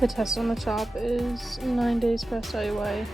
The test on the top is 9 days past IUI.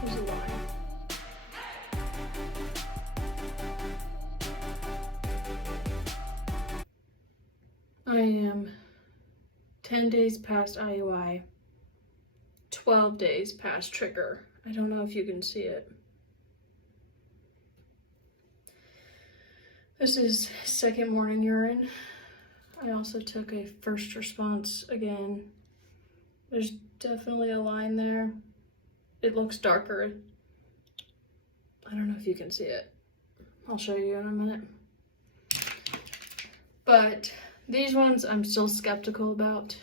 There's a line. I am 10 days past IUI, 12 days past trigger. I don't know if you can see it. This is second morning urine. I also took a first response again. There's definitely a line there. It looks darker. I don't know if you can see it. I'll show you in a minute. But these ones I'm still skeptical about.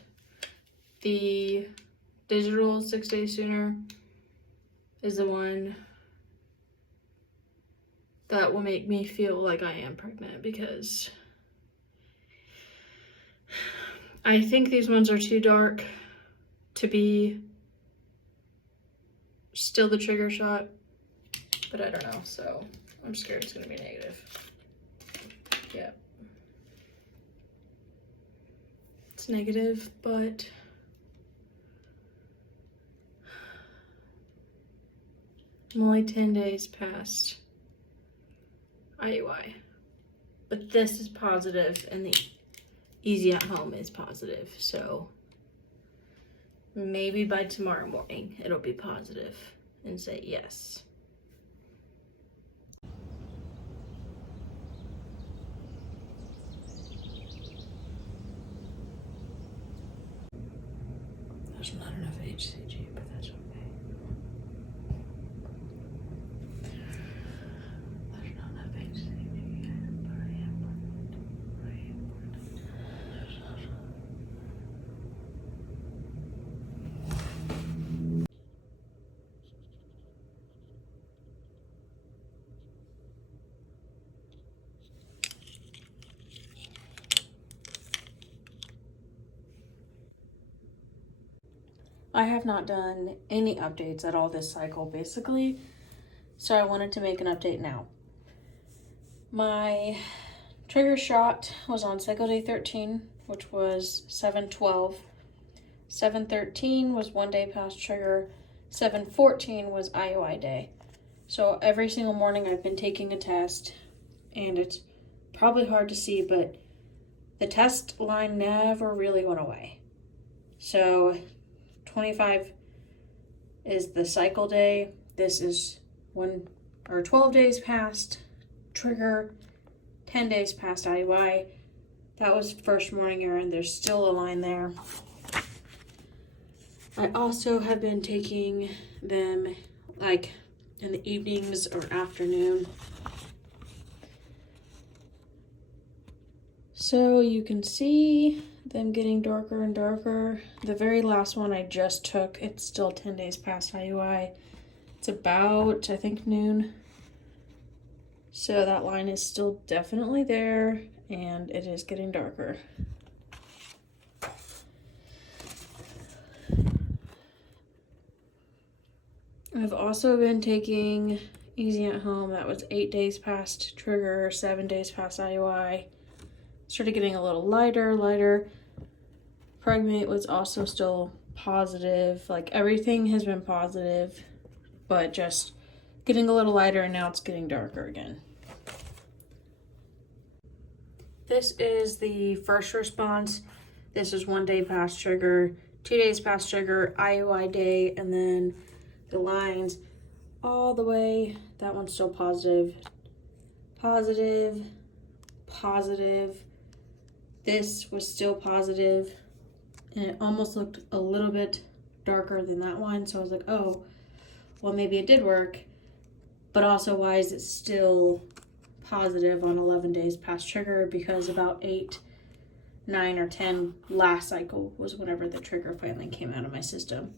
The digital 6 days sooner is the one that will make me feel like I am pregnant, because I think these ones are too dark to be still the trigger shot, but I don't know, so I'm scared it's gonna be negative. Yeah. It's negative, but I'm only 10 days past IUI. But this is positive and the easy at home is positive, so maybe by tomorrow morning it'll be positive and say yes. There's not enough HCG, but that's okay. There's not enough HCG yet, but I am pregnant. I have not done any updates at all this cycle, basically, so I wanted to make an update now. My trigger shot was on cycle day 13, which was 7/12. 7/13 was 1 day past trigger. 7/14 was IUI day. So every single morning I've been taking a test, and it's probably hard to see, but the test line never really went away. So 25 is the cycle day. This is 12 days past trigger, 10 days past IUI. That was first morning urine. There's still a line there. I also have been taking them like in the evenings or afternoon. So you can see them getting darker and darker. The very last one I just took, it's still 10 days past IUI. It's about, I think, noon. So that line is still definitely there, and it is getting darker. I've also been taking Easy at Home. That was 8 days past trigger, 7 days past IUI. Started getting a little lighter. Pregnant was also still positive. Like, everything has been positive, but just getting a little lighter, and now it's getting darker again. This is the first response. This is 1 day past trigger, 2 days past trigger, IUI day, and then the lines all the way. That one's still positive. Positive. This was still positive. and it almost looked a little bit darker than that one. So I was like, oh, well, maybe it did work. But also, why is it still positive on 11 days past trigger? Because about 8, 9, or 10 last cycle was whenever the trigger finally came out of my system.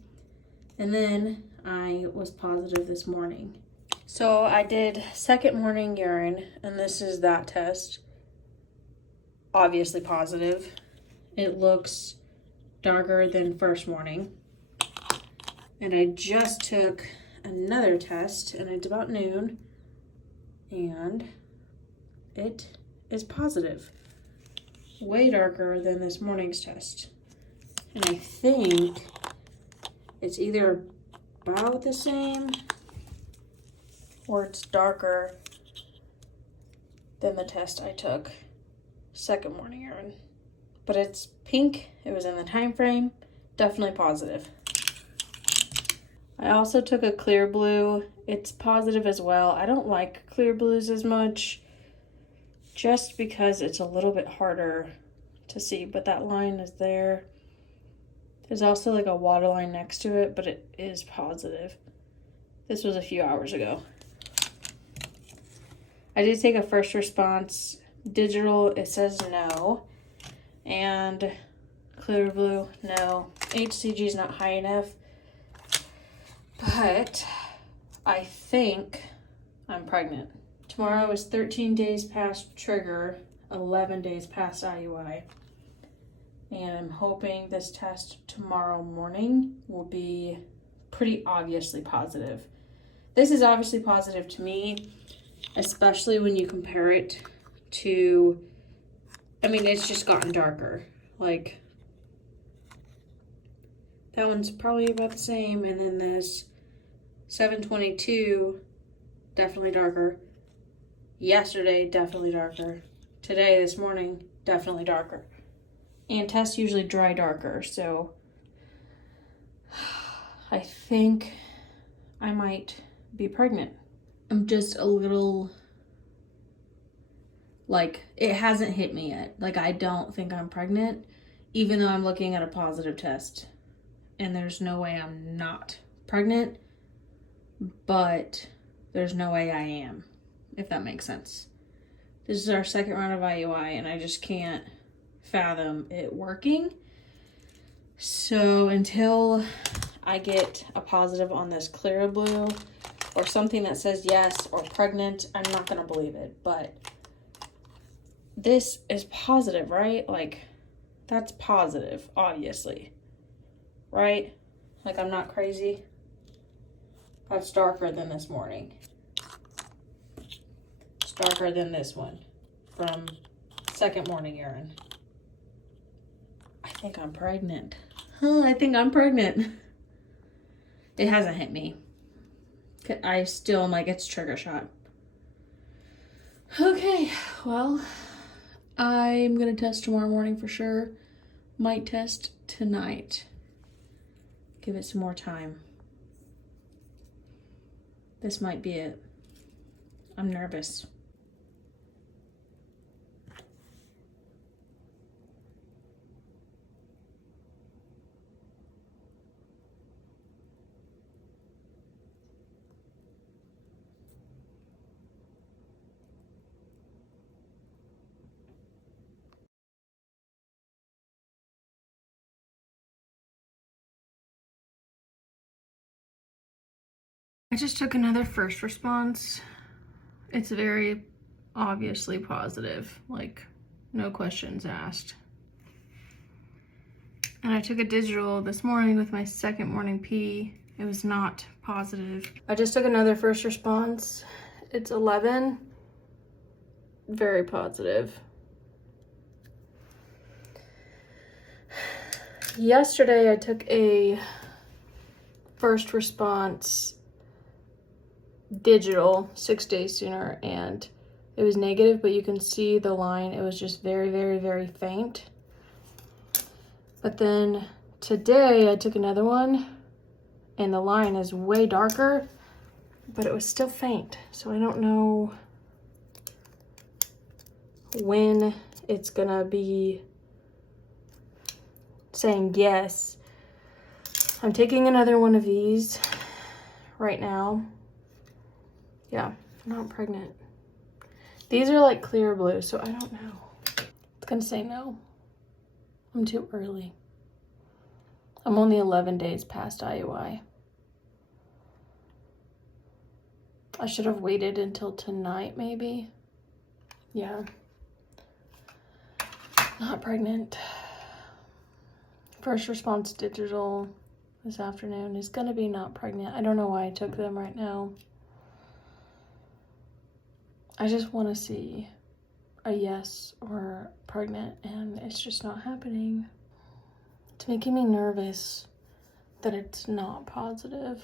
And then I was positive this morning. So I did second morning urine, and this is that test. Obviously positive. It looks darker than first morning. And I just took another test, and it's about noon, and it is positive. Way darker than this morning's test. And I think it's either about the same or it's darker than the test I took second morning urine. But it's pink, it was in the time frame, definitely positive. I also took a clear blue. It's positive as well. I don't like clear blues as much just because it's a little bit harder to see, but that line is there. There's also like a water line next to it, but it is positive. This was a few hours ago. I did take a first response digital, it says no, and clear blue, no. HCG is not high enough. But I think I'm pregnant. Tomorrow is 13 days past trigger, 11 days past IUI. And I'm hoping this test tomorrow morning will be pretty obviously positive. This is obviously positive to me, especially when you compare it to, I mean, it's just gotten darker. Like, that one's probably about the same, and then this 7/22, definitely darker. Yesterday, definitely darker. Today, this morning, definitely darker. And tests usually dry darker, so I think I might be pregnant. I'm just a little, like, it hasn't hit me yet. Like, I don't think I'm pregnant, even though I'm looking at a positive test. And there's no way I'm not pregnant, but there's no way I am, if that makes sense. This is our second round of IUI, and I just can't fathom it working. So until I get a positive on this clear blue or something that says yes or pregnant, I'm not gonna believe it. But this is positive, right? Like, that's positive, obviously, right? Like, I'm not crazy. That's darker than this morning. It's darker than this one from second morning urine. I think I'm pregnant. I think I'm pregnant. It hasn't hit me. I still am like, it's trigger shot. Okay, well, I'm gonna test tomorrow morning for sure. Might test tonight. Give it some more time. This might be it. I'm nervous. I just took another first response. It's very obviously positive, like no questions asked. And I took a digital this morning with my second morning pee. It was not positive. I just took another first response. It's 11. Very positive. Yesterday I took a first response digital 6 days sooner, and it was negative, but you can see the line. It was just very, very, very faint. But then today I took another one, and the line is way darker, but it was still faint. So I don't know when it's gonna be saying yes. I'm taking another one of these right now. Yeah, I'm not pregnant. These are like clear blue, so I don't know. It's gonna say no. I'm too early. I'm only 11 days past IUI. I should have waited until tonight, maybe. Yeah. Not pregnant. First response digital this afternoon is gonna be not pregnant. I don't know why I took them right now. I just want to see a yes or pregnant, and it's just not happening. It's making me nervous that it's not positive.